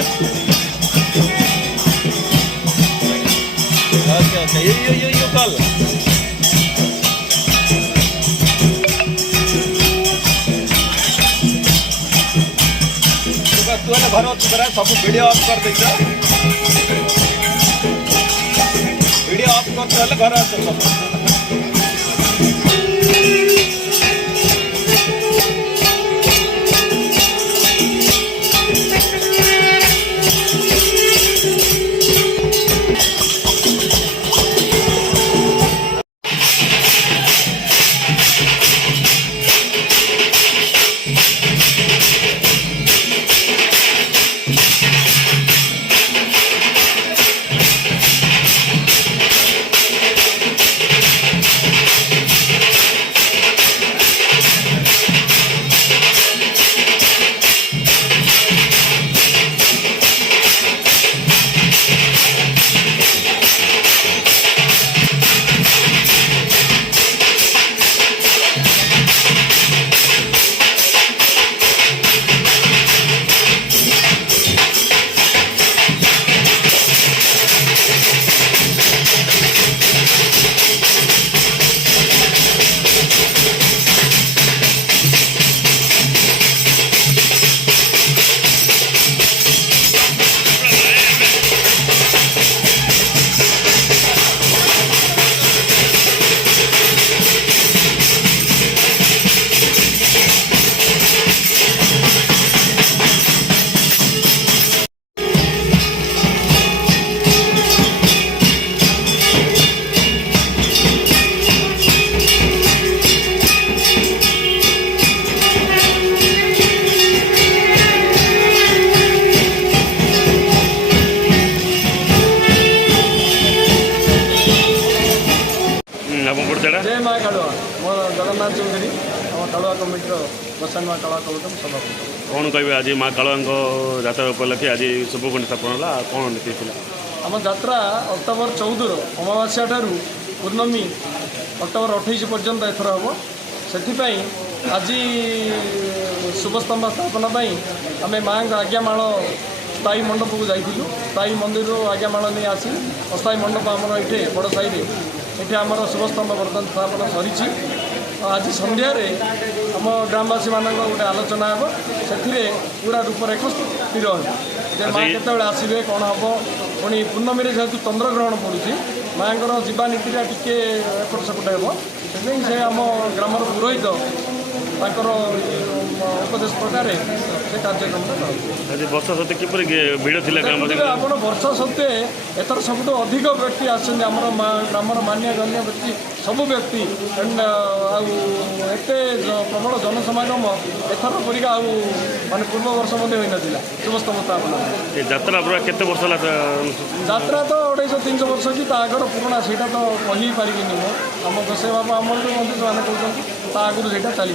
Okay. You call. तू है घर सब वीडियो ऑफ कर दे वीडियो ऑफ कर घर सब जय माँ कालुआ मोर जगन्नाथ चौधरी आम कालुआ कमिटर गोसाई माँ कालुआ कमिटी सभापति कौन कहे आज माँ कालुआ जात्रा उपलक्षे आज शुभकुंड स्थापन है कौन नीति आम जात्रा अक्टोबर 14 अमावास्या ठारू पूर्णमी अक्टोबर 28 पर्यंत एथर हम से आज शुभस्तंभ स्थापना आम माँ आज्ञामाल स्थायी मंडप को जाइलु स्थायी मंदिर आज्ञामाल नहीं आसी अस्थायी मंडप आमर ये बड़ साई ये आमर शुभस्तंभ बर्तमान स्थापना सरी आज सन्धार आम ग्रामवासी मान गोटे आलोचना हे से पूरा रूपरेख स्थिर हो माँ केत आसवे कौन हम पुणी पूर्णमी जेहतु चंद्र ग्रहण पड़ू माँ जीवा नीतिटा टी एपट सेपट हे से आम ग्रामर पुरोहित उपदेश प्रकार से कार्यक्रम आज वर्षा सत्वे किपर भिड़ थी आप वर्षा सत्वे एथर सब अधिक व्यक्ति आसते ग्रामर मान्य गण्य व्यक्ति सब व्यक्ति एत प्रबल जनसमागम एथर परिका मान पूर्व वर्ष होता शुभस्तंभ स्थापना जात्रा पूरा केते वर्ष जात्रा तो 250-300 वर्ष कि आगर पुराणा से तो कही पारि आम गोसाई बाबा आमर जो मंदिर से कहते आगुरी से चली